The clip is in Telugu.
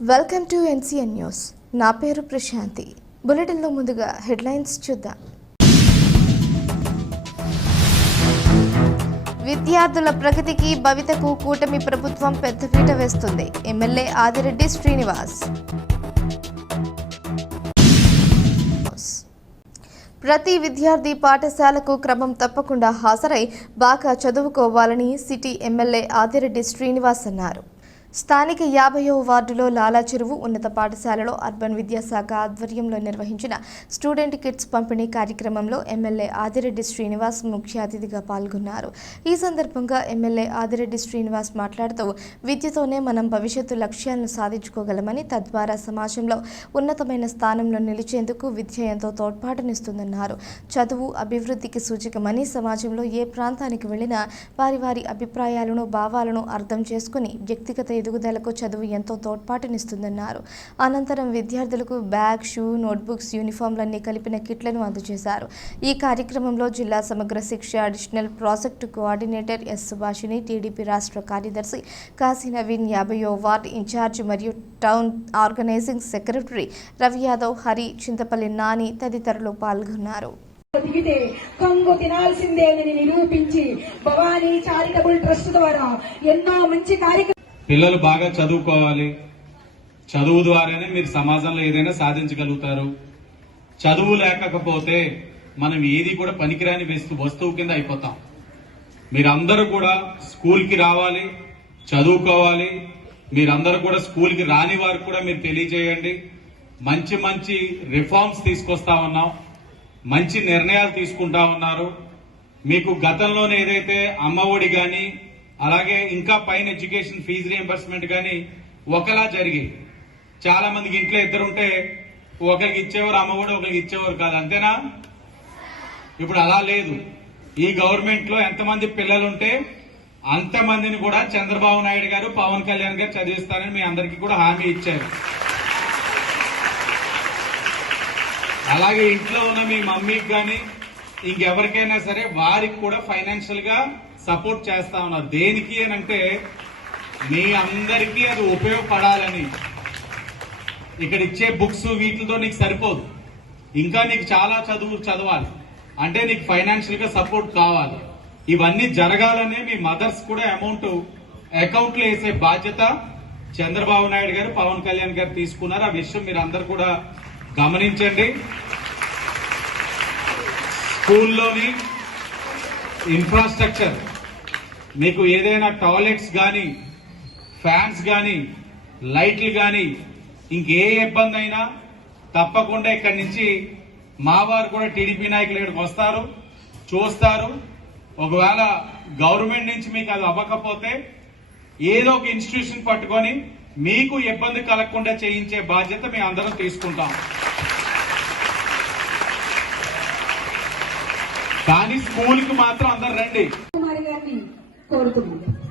Welcome to NCN news. నా పేరు ప్రశాంతి. బులెటిన్లో ముందుగా హెడ్లైన్స్ చూద్దాం. విద్యార్థుల ప్రగతికి భవితకు కూటమి ప్రభుత్వం పెద్దపీట వేస్తుంది. ఎమ్మెల్యే ఆదిరెడ్డి శ్రీనివాస్. ప్రతి విద్యార్థి పాఠశాలకు క్రమం తప్పకుండా హాజరై బాగా చదువుకోవాలని సిటీ ఎమ్మెల్యే ఆదిరెడ్డి శ్రీనివాస్ అన్నారు. స్థానిక యాభైవ వార్డులో లాలా చెరువు ఉన్నత పాఠశాలలో అర్బన్ విద్యాశాఖ ఆధ్వర్యంలో నిర్వహించిన స్టూడెంట్ కిట్స్ పంపిణీ కార్యక్రమంలో ఎమ్మెల్యే ఆదిరెడ్డి శ్రీనివాస్ ముఖ్య అతిథిగా పాల్గొన్నారు. ఈ సందర్భంగా ఎమ్మెల్యే ఆదిరెడ్డి శ్రీనివాస్ మాట్లాడుతూ విద్యతోనే మనం భవిష్యత్తు లక్ష్యాలను సాధించుకోగలమని తద్వారా సమాజంలో ఉన్నతమైన స్థానంలో నిలిచేందుకు విద్య ఎంతో తోడ్పాటునిస్తుందన్నారు. చదువు అభివృద్ధికి సూచకమని సమాజంలో ఏ ప్రాంతానికి వెళ్ళినా వారి వారి అభిప్రాయాలను భావాలను అర్థం చేసుకుని వ్యక్తిగత ఎదుగుదలకు చదువు ఎంతో తోడ్పాటునిస్తుందన్నారు. అనంతరం విద్యార్థులకు బ్యాగ్ షూ నోట్బుక్స్ యూనిఫామ్లన్నీ కలిపిన కిట్లను అందజేశారు. ఈ కార్యక్రమంలో జిల్లా సమగ్ర శిక్ష additional project coordinator S Subhashini TDP రాష్ట్ర కార్యదర్శి కాశీ నవీన్ యాభయో వార్డ్ ఇన్ఛార్జ్ మరియు town organising secretary Ravi Yadav Hari Chintapalli Nani తదితరులు పాల్గొన్నారు. దిగితే కంగు తినాల్సిందేనని నిరూపించి భవానీ చారిటబుల్ ట్రస్ట్ ద్వారా ఎన్నో మంచి కార్యక్రమం పిల్లలు బాగా చదువుకోవాలి. చదువు ద్వారానే మీరు సమాజంలో ఏదైనా సాధించగలుగుతారు. చదువు లేకపోతే మనం ఏది కూడా పనికిరాని వస్తువు కింద అయిపోతాం. మీరందరూ కూడా స్కూల్కి రావాలి చదువుకోవాలి. మీరందరూ కూడా స్కూల్కి రాని వారికి కూడా మీరు తెలియజేయండి. మంచి మంచి రిఫార్మ్స్ తీసుకొస్తా ఉన్నాం. మంచి నిర్ణయాలు తీసుకుంటా ఉన్నారు. మీకు గతంలోనే ఏదైతే అమ్మఒడి కానీ అలాగే ఇంకా పైన ఎడ్యుకేషన్ ఫీజు రియంబర్స్మెంట్ కానీ ఒకలా జరిగాయి చాలా మందికి ఇంట్లో ఇద్దరుంటే ఒకరికి ఇచ్చేవారు అమ్మఒడి ఒకరికి ఇచ్చేవారు కాదు. అంతేనా? ఇప్పుడు అలా లేదు. ఈ గవర్నమెంట్లో ఎంతమంది పిల్లలుంటే అంతమందిని కూడా చంద్రబాబు నాయుడు గారు పవన్ కళ్యాణ్ గారు చదివిస్తారని మీ అందరికీ కూడా హామీ ఇచ్చారు. అలాగే ఇంట్లో ఉన్న మీ మమ్మీకి కానీ ఇంకెవరికైనా సరే వారికి కూడా ఫైనాన్షియల్గా సపోర్ట్ చేస్తా ఉన్నారు. దేనికి అని అంటే మీ అందరికీ అది ఉపయోగపడాలని. ఇక్కడ ఇచ్చే బుక్స్ వీటితో నీకు సరిపోదు. ఇంకా నీకు చాలా చదువు చదవాలి. అంటే నీకు ఫైనాన్షియల్గా సపోర్ట్ కావాలి. ఇవన్నీ జరగాలనే మీ మదర్స్ కూడా అమౌంట్ అకౌంట్లో వేసే బాధ్యత చంద్రబాబు నాయుడు గారు పవన్ కళ్యాణ్ గారు తీసుకున్నారు. ఆ విషయం మీరు అందరు కూడా గమనించండి. స్కూల్లోని ఇన్ఫ్రాస్ట్రక్చర్ మీకు ఏదైనా టాయిలెట్స్ కానీ ఫ్యాన్స్ కానీ లైట్లు కానీ ఇంకే ఇబ్బంది అయినా తప్పకుండా ఇక్కడి నుంచి మా వారు కూడా టీడీపీ నాయకులు ఇక్కడికి వస్తారు చూస్తారు. ఒకవేళ గవర్నమెంట్ నుంచి మీకు అది అవ్వకపోతే ఏదో ఒక ఇన్స్టిట్యూషన్ పట్టుకొని మీకు ఇబ్బంది కలగకుండా చేయించే బాధ్యత మేము అందరం తీసుకుంటాం. కానీ స్కూల్కి మాత్రం అందరు రండి. కోరుతున్నాను